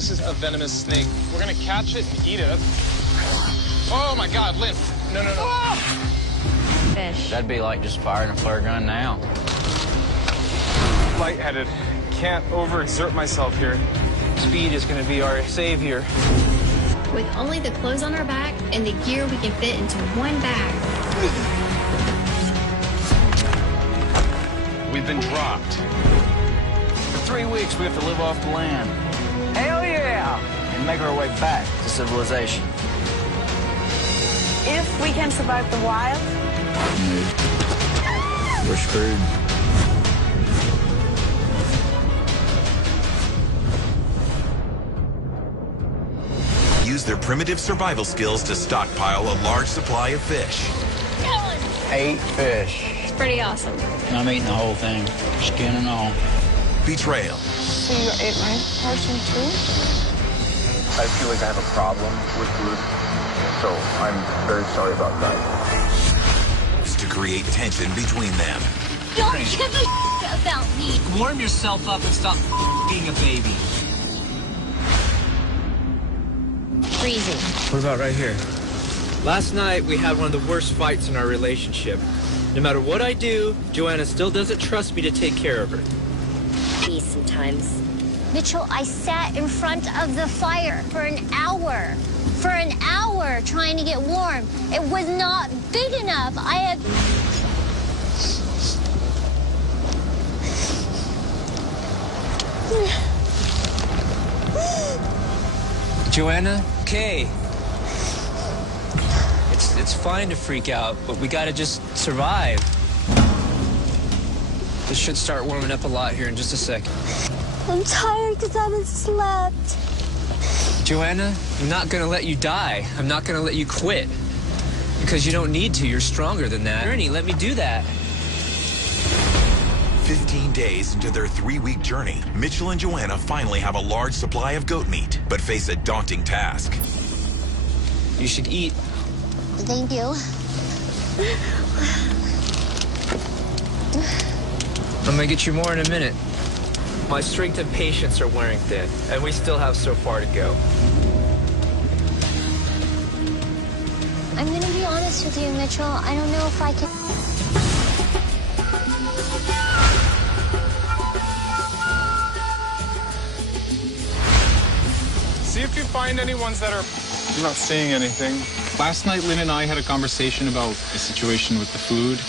this is a venomous snake. We're gonna catch it and eat it. Oh my God, Lynn. No, no, no. Ah! Fish. That'd be like just firing a flare gun now. Lightheaded. Can't overexert myself here. Speed is gonna be our savior. With only the clothes on our back and the gear we can fit into one bag. We've been dropped. For 3 weeks, we have to live off the land. Hell yeah! And make our way back to civilization. If we can survive the wild, we're screwed. Use their primitive survival skills to stockpile a large supply of fish. 8 fish. It's pretty awesome. I'm eating the whole thing, skin and all. Betrayal. so you ate my portion too? I feel like I have a problem with food, so I'm very sorry about that. To create tension between them. Don't give a about me. Warm yourself up and stop being a baby. Freezing. What about right here? Last night, we had one of the worst fights in our relationship. No matter what I do, Jhoanna still doesn't trust me to take care of her. Me sometimes. Mitchell, I sat in front of the fire for an hour. For an hour trying to get warm. It was not big enough. I had... Jhoanna, okay. It's fine to freak out, but we gotta just survive. This should start warming up a lot here in just a second. I'm tired because I haven't slept. Jhoanna, I'm not gonna let you die. I'm not gonna let you quit. Because you don't need to, you're stronger than that. Ernie, let me do that. 15 days into their 3-week journey, Mitchell and Jhoanna finally have a large supply of goat meat, but face a daunting task. You should eat. Thank you. I'm gonna get you more in a minute. My strength and patience are wearing thin, and we still have so far to go. I'm going to be honest with you, Mitchell. I don't know if I can... See if you find any ones that are... I'm not seeing anything. Last night, Lynn and I had a conversation about the situation with the food.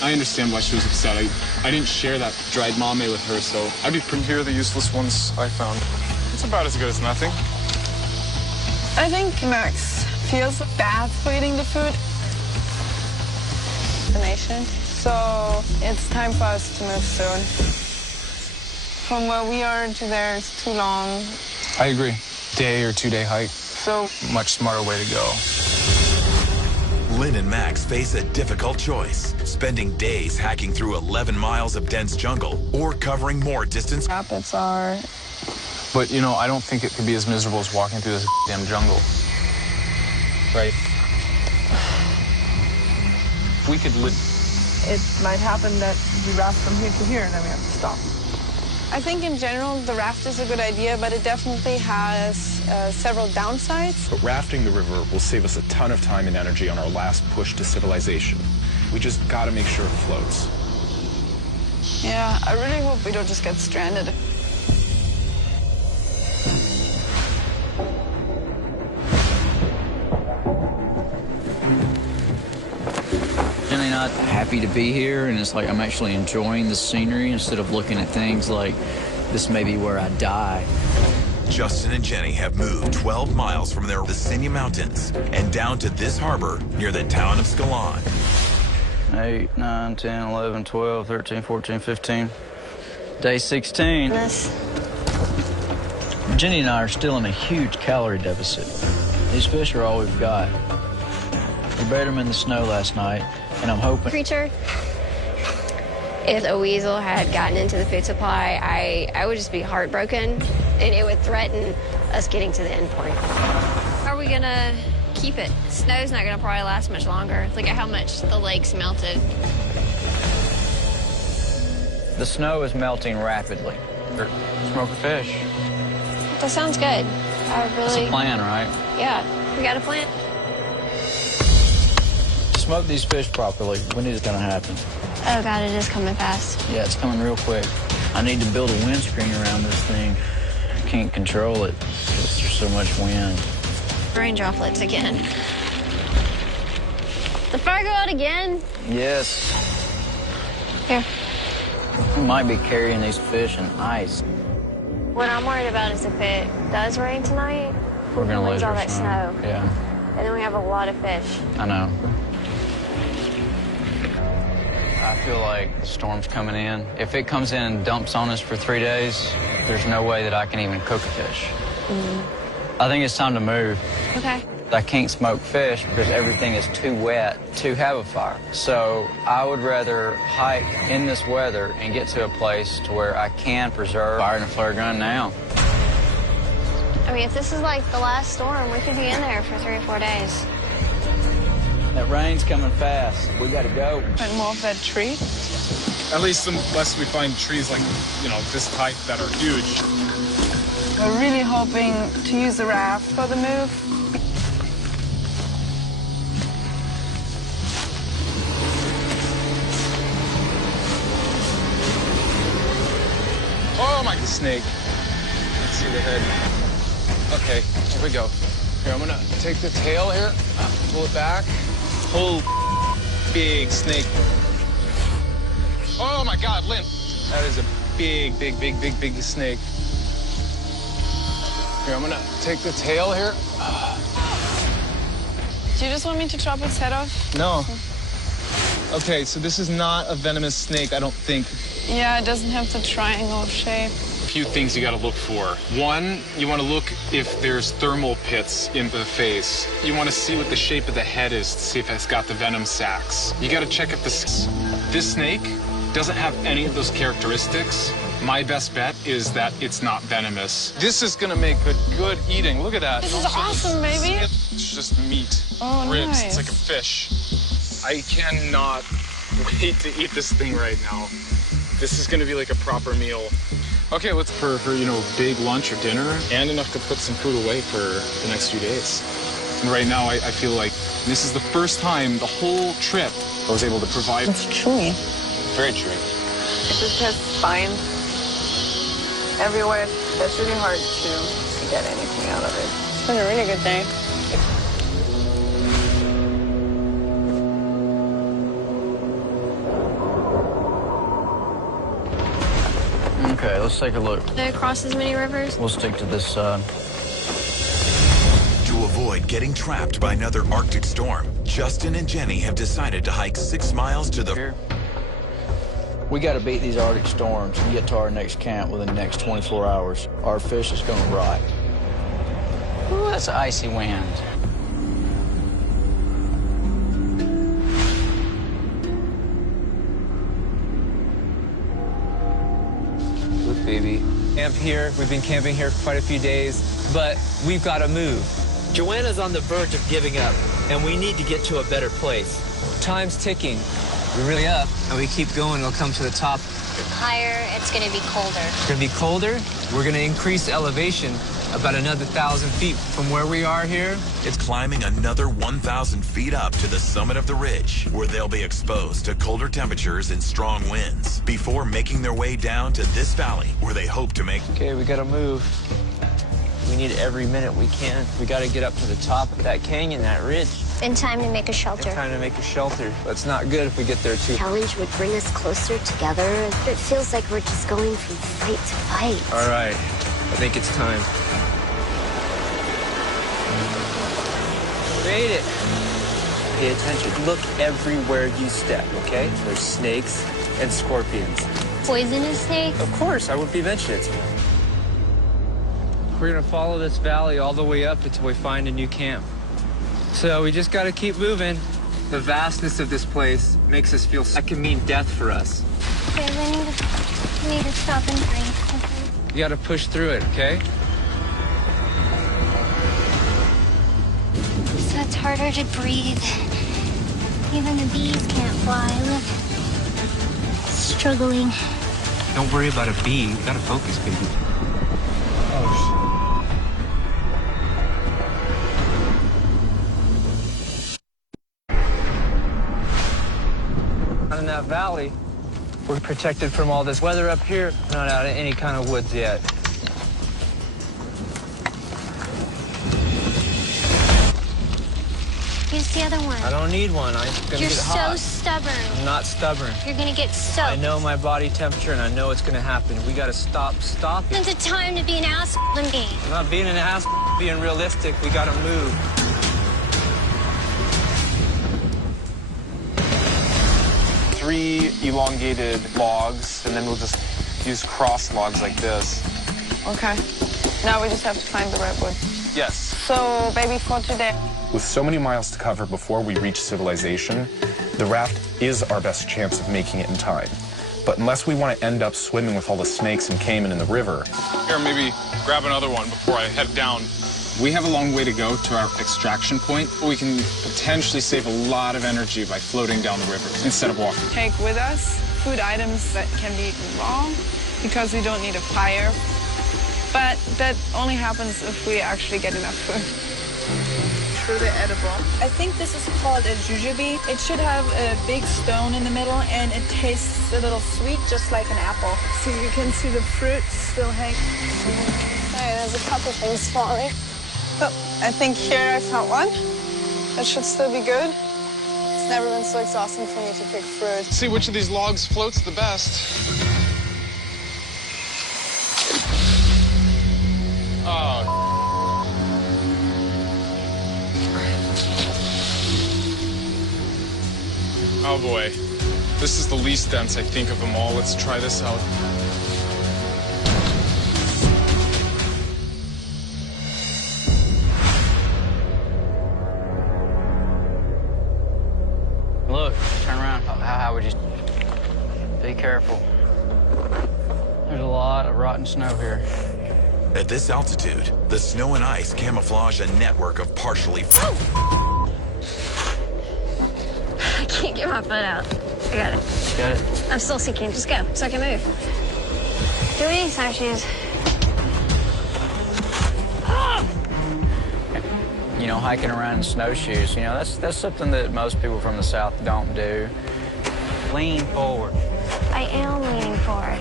I understand why she was upset. I didn't share that dried mame with her, so I'd be pretty here are the useless ones I found. It's about as good as nothing. I think Max feels bad for eating the food. So it's time for us to move soon. From where we are to there is too long. I agree. Day or 2-day hike. So Much smarter way to go. Lynn and Max face a difficult choice, spending days hacking through 11 miles of dense jungle or covering more distance. rapids are... But, you know, I don't think it could be as miserable as walking through this damn jungle. Right? If we could It might happen that we raft from here to here and then we have to stop. I think in general the raft is a good idea, but it definitely has several downsides. But rafting the river will save us a ton of time and energy on our last push to civilization. We just gotta make sure it floats. Yeah, I really hope we don't just get stranded. Really not happy to be here, and it's like I'm actually enjoying the scenery instead of looking at things like this may be where I die. Justin and Jenny have moved 12 miles from the Senior Mountains and down to this harbor near the town of Scalon. 8, 9, 10, 11, 12, 13, 14, 15. Day 16. Jenny and I are still in a huge calorie deficit. These fish are all we've got. We buried them in the snow last night, and I'm hoping... Creature, if a weasel had gotten into the food supply, I would just be heartbroken, and it would threaten us getting to the end point. How are we gonna keep it? Snow's not gonna probably last much longer. Look at how much the lake's melted. The snow is melting rapidly. Smoke a fish. That sounds good. I That's really... a plan, right? Yeah, we got a plan. Smoke these fish properly. When is it gonna happen? Oh God, it is coming fast. Yeah, it's coming real quick. I need to build a windscreen around this thing. I can't control it because there's so much wind. Rain droplets again. The fire go out again? Yes. Here. We might be carrying these fish in ice. What I'm worried about is if it does rain tonight, We're gonna lose all our that snow. Yeah, And then we have a lot of fish. I know. I feel like the storm's coming in. If it comes in and dumps on us for 3 days, there's no way that I can even cook a fish. I think it's time to move. Okay. I can't smoke fish because everything is too wet to have a fire. So I would rather hike in this weather and get to a place to where I can preserve firing a flare gun now. I mean, if this is like the last storm, we could be in there for 3 or 4 days. That rain's coming fast. We gotta go. And more of that tree. At least unless we find trees like, you know, this type that are huge. We're really hoping to use the raft for the move. Oh my snake. Let's see the head. Okay, here we go. Here, I'm gonna take the tail here, pull it back. Whole big snake. Oh my God, Lynn. That is a big snake. Here, I'm gonna take the tail here. Do you just want me to chop its head off? No. Okay, so this is not a venomous snake, I don't think. Yeah, it doesn't have the triangle shape. Few things you got to look for. One, you want to look if there's thermal pits in the face. You want to see what the shape of the head is to see if it's got the venom sacs. You got to check if this snake doesn't have any of those characteristics. My best bet is that it's not venomous. This is going to make good eating. Look at that. This is awesome, baby. It's just meat. Oh, ribs. nice. It's like a fish. I cannot wait to eat this thing right now. This is going to be like a proper meal. Okay, let's for you know, big lunch or dinner and enough to put some food away for the next few days. And right now, I feel like this is the first time the whole trip I was able to provide. It's chewy. Very chewy. It just has spines everywhere. It's really hard to get anything out of it. It's been a really good day. Okay, let's take a look. They cross as many rivers? We'll stick to this side. To avoid getting trapped by another Arctic storm, Justin and Jenny have decided to hike 6 miles to the... Here. We got to beat these Arctic storms and get to our next camp within the next 24 hours. Our fish is going to rot. Ooh, that's icy wind. Look, baby. Camp here. We've been camping here for quite a few days, but we've got to move. Jhoanna's on the verge of giving up, and we need to get to a better place. Time's ticking. We really up, and we keep going, we'll come to the top. Higher, it's going to be colder. It's going to be colder. We're going to increase elevation about another 1,000 feet from where we are here. It's climbing another 1,000 feet up to the summit of the ridge, where they'll be exposed to colder temperatures and strong winds before making their way down to this valley, where they hope to make... Okay, we got to move. We need every minute we can. We got to get up to the top of that canyon, that ridge. In time to make a shelter. In time to make a shelter. But it's not good if we get there too. Challenge would bring us closer together. It feels like we're just going from fight to fight. All right, I think it's time. Made it. Pay attention. Look everywhere you step, okay? There's snakes and scorpions. Poisonous snakes? Of course, I wouldn't be mentioning it. We're gonna follow this valley all the way up until we find a new camp. So we just gotta keep moving. The vastness of this place makes us feel that can mean death for us. Okay, we need to stop and breathe. You gotta push through it, okay? So it's harder to breathe. Even the bees can't fly. Look. Struggling. Don't worry about a bee. You gotta focus, baby. that valley. We're protected from all this weather up here. Not out of any kind of woods yet. Use the other one. I don't need one. I'm gonna You're get hot. so stubborn. I'm not stubborn. You're gonna get soaked. I know my body temperature and I know it's gonna happen. We gotta stop it. It's a time to be an ass game. I'm not being an ass, being realistic. We gotta move. Three elongated logs, and then we'll just use cross logs like this. Okay. Now we just have to find the redwood. Yes. So, baby, for today. With so many miles to cover before we reach civilization, the raft is our best chance of making it in time. But unless we want to end up swimming with all the snakes and caiman in the river... Here, maybe grab another one before I head down. We have a long way to go to our extraction point. We can potentially save a lot of energy by floating down the river instead of walking. Take with us food items that can be eaten raw because we don't need a fire. But that only happens if we actually get enough food. Truly edible. I think this is called a jujube. It should have a big stone in the middle and it tastes a little sweet, just like an apple. So you can see the fruit still hanging. Hey, there's a couple things falling. Oh, I think here I found one. That should still be good. It's never been so exhausting for me to pick fruit. See which of these logs floats the best. Oh. Oh boy. This is the least dense, I think, of them all. Let's try this out. Look, turn around. How would you... Be careful. There's a lot of rotten snow here. At this altitude, the snow and ice camouflage a network of partially... I can't get my foot out. I got it. Got it? I'm still sinking. Just go, so I can move. Do we need snowshoes? You know, hiking around in snowshoes, you know, that's something that most people from the South don't do. Lean forward. I am leaning forward.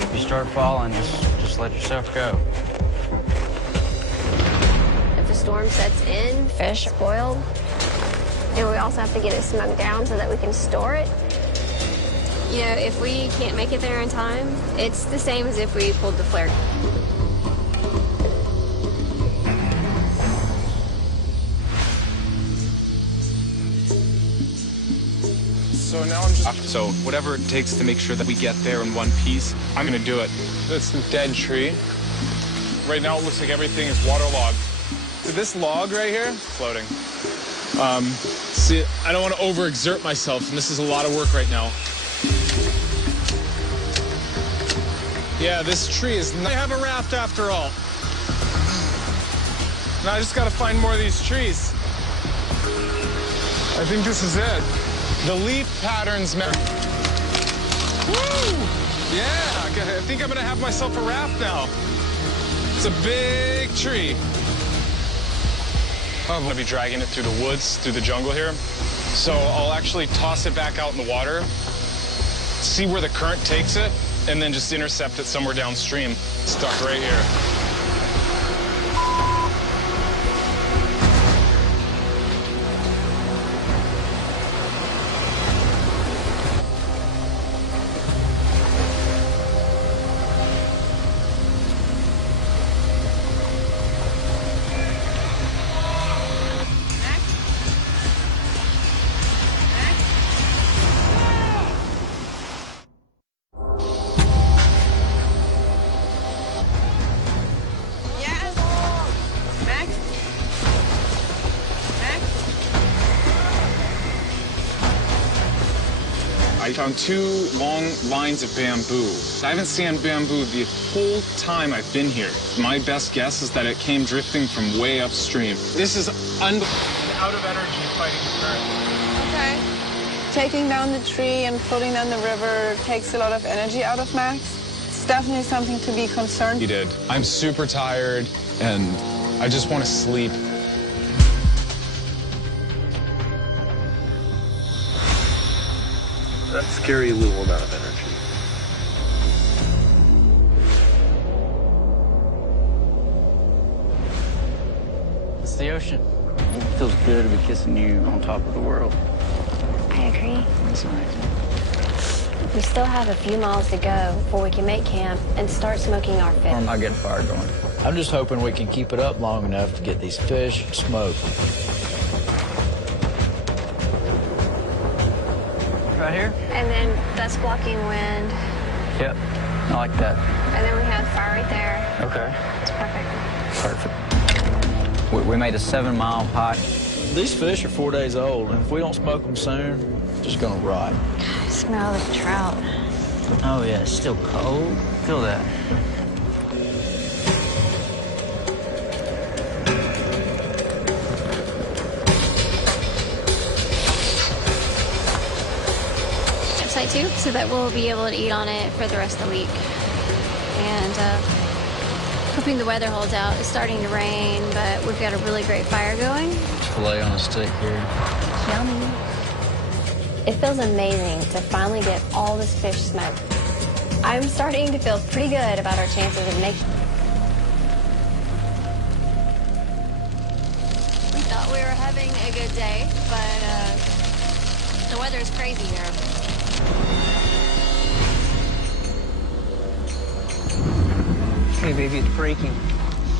If you start falling, just let yourself go. If the storm sets in, fish spoiled. And we also have to get it smoke down so that we can store it. You know, if we can't make it there in time, it's the same as if we pulled the flare. So now I'm just... So whatever it takes to make sure that we get there in one piece, I'm gonna do it. That's the dead tree. Right now it looks like everything is waterlogged. So this log right here, floating. See, I don't want to overexert myself, and this is a lot of work right now. Yeah, this tree is not... I have a raft after all. Now I just got to find more of these trees. I think this is it. The leaf patterns matter. Woo! Yeah, I think I'm going to have myself a raft now. It's a big tree. I'm going to be dragging it through the woods, through the jungle here. So I'll actually toss it back out in the water, see where the current takes it, and then just intercept it somewhere downstream. Stuck right here. I found two long lines of bamboo. I haven't seen bamboo the whole time I've been here. My best guess is that it came drifting from way upstream. This is out of energy fighting the current. Okay. Taking down the tree and floating down the river takes a lot of energy out of Max. It's definitely something to be concerned. He did. I'm super tired, and I just want to sleep. Scary little amount of energy. It's the ocean. It feels good to be kissing you on top of the world. I agree. That's nice. We still have a few miles to go before we can make camp and start smoking our fish. I'm not getting fire going. I'm just hoping we can keep it up long enough to get these fish smoked. Right here? And then that's blocking wind. Yep, I like that. And then we have fire right there. Okay. It's perfect. Perfect. We made a 7-mile hike. These fish are 4 days old, and if we don't smoke them soon, they're just gonna rot. I smell the trout. Oh yeah, it's still cold. Feel that. Campsite too, so that we'll be able to eat on it for the rest of the week. And hoping the weather holds out. It's starting to rain, but we've got a really great fire going. Filet on a stick here. Yummy. It feels amazing to finally get all this fish smoked. I'm starting to feel pretty good about our chances of making. We thought we were having a good day, but the weather is crazy here. Hey, baby, it's breaking.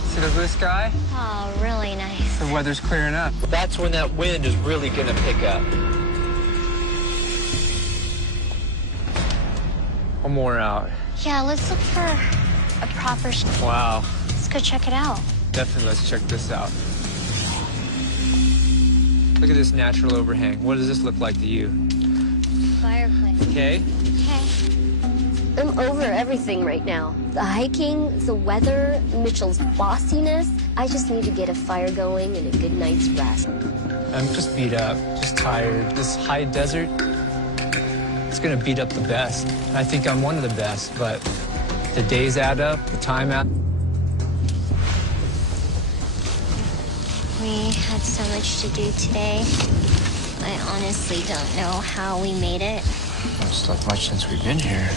See the blue sky? Oh, really nice. The weather's clearing up. That's when that wind is really gonna pick up. One more out. Yeah, let's look for a proper... Wow. Let's go check it out. Definitely, let's check this out. Look at this natural overhang. What does this look like to you? Fireplace. Okay. Okay. I'm over everything right now. The hiking, the weather, Mitchell's bossiness. I just need to get a fire going and a good night's rest. I'm just beat up, just tired. This high desert, it's gonna beat up the best. I think I'm one of the best, but the days add up, the time adds up. We had so much to do today. I honestly don't know how we made it. It's not much since we've been here.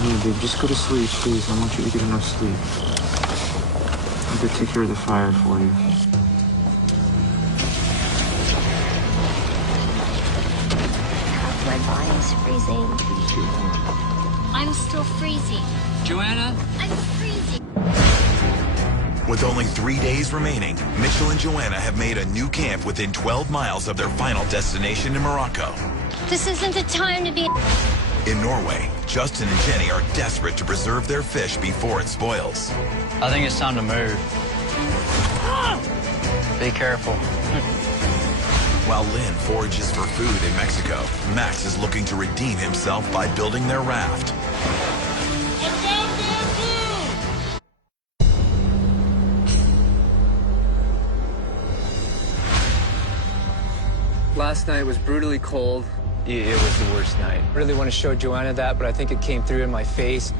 No, babe, just go to sleep, please. I want you to get enough sleep. I'm gonna take care of the fire for you. My body's freezing. I'm still freezing. Jhoanna? I'm freezing. With only 3 days remaining, Mitchell and Jhoanna have made a new camp within 12 miles of their final destination in Morocco. This isn't the time to be... In Norway, Justin and Jenny are desperate to preserve their fish before it spoils. I think it's time to move. Be careful. While Lynn forages for food in Mexico, Max is looking to redeem himself by building their raft. Last night was brutally cold. It was the worst night. I really want to show Jhoanna that, but I think it came through in my face.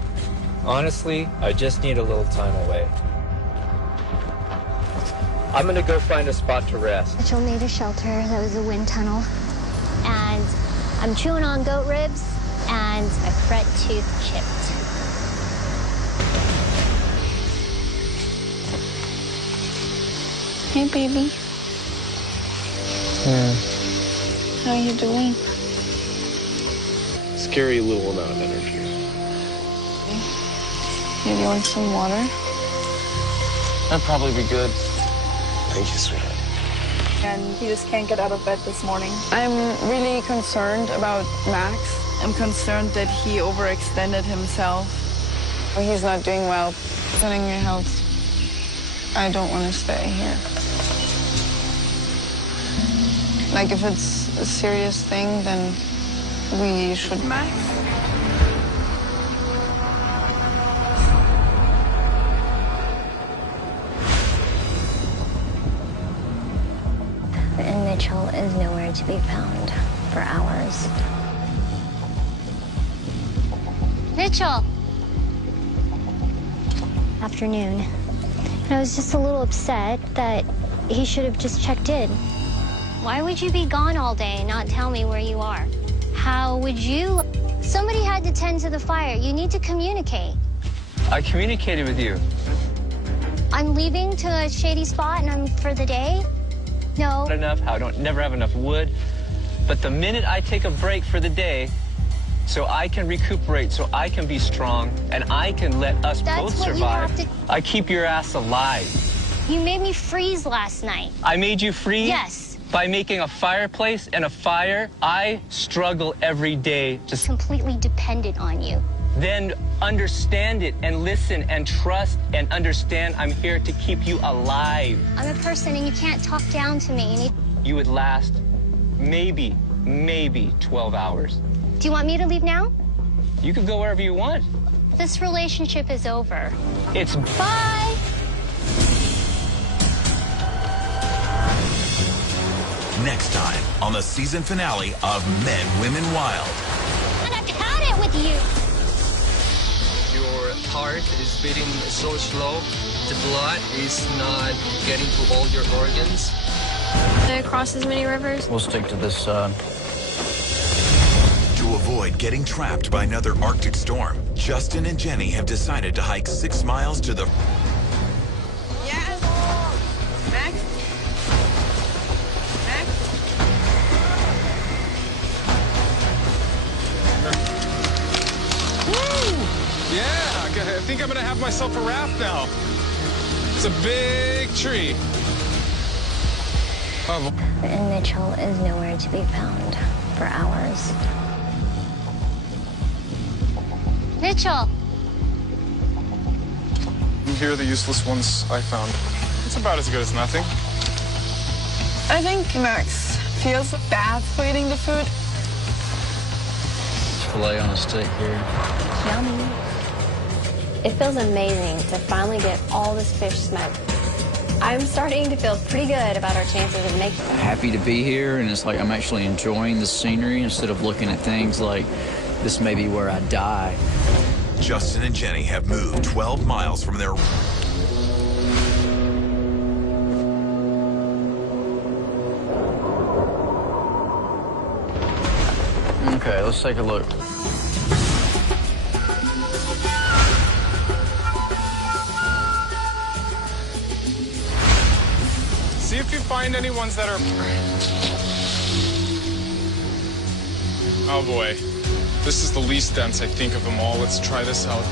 Honestly, I just need a little time away. I'm gonna go find a spot to rest. Mitchell made a shelter that was a wind tunnel. And I'm chewing on goat ribs and a front tooth chipped. Hey, baby. Yeah. How you doing? Scary little amount of energy. You want some water? That'd probably be good. Thank you, sweetheart. And he just can't get out of bed this morning. I'm really concerned about Max. I'm concerned that he overextended himself. He's not doing well. Concerning your health, I don't want to stay here. Like, if it's a serious thing, then we should... Max? And Mitchell is nowhere to be found for hours. Mitchell! Afternoon. And I was just a little upset that he should have just checked in. Why would you be gone all day and not tell me where you are? How would you? Somebody had to tend to the fire. You need to communicate. I communicated with you. I'm leaving to a shady spot and I'm for the day? No. Not enough, how I don't never have enough wood. But the minute I take a break for the day, so I can recuperate, so I can be strong, and I can let us both survive, I keep your ass alive. You made me freeze last night. I made you freeze? Yes. By making a fireplace and a fire, I struggle every day. Just completely dependent on you. Then understand it and listen and trust and understand I'm here to keep you alive. I'm a person and you can't talk down to me. You would last maybe 12 hours. Do you want me to leave now? You could go wherever you want. This relationship is over. It's... Bye! Next time on the season finale of Men, Women, Wild. And I've had it with you. Your heart is beating so slow. The blood is not getting to all your organs. Across as many rivers? We'll stick to this side. To avoid getting trapped by another Arctic storm, Justin and Jenny have decided to hike 6 miles to the... Yes. Max? Max? Woo! Yeah, I think I'm gonna have myself a raft now. It's a big tree. Oh. And Mitchell is nowhere to be found for hours. Mitchell! And here are the useless ones I found. It's about as good as nothing. I think Max feels bad for eating the food. Filet on a stick here. Yummy. It feels amazing to finally get all this fish smoked. I'm starting to feel pretty good about our chances of making it. Happy to be here, and it's like I'm actually enjoying the scenery instead of looking at things like this may be where I die. Justin and Jenny have moved 12 miles from their... Okay, let's take a look. See if you find any ones that are... Oh boy. This is the least dense, I think, of them all. Let's try this out.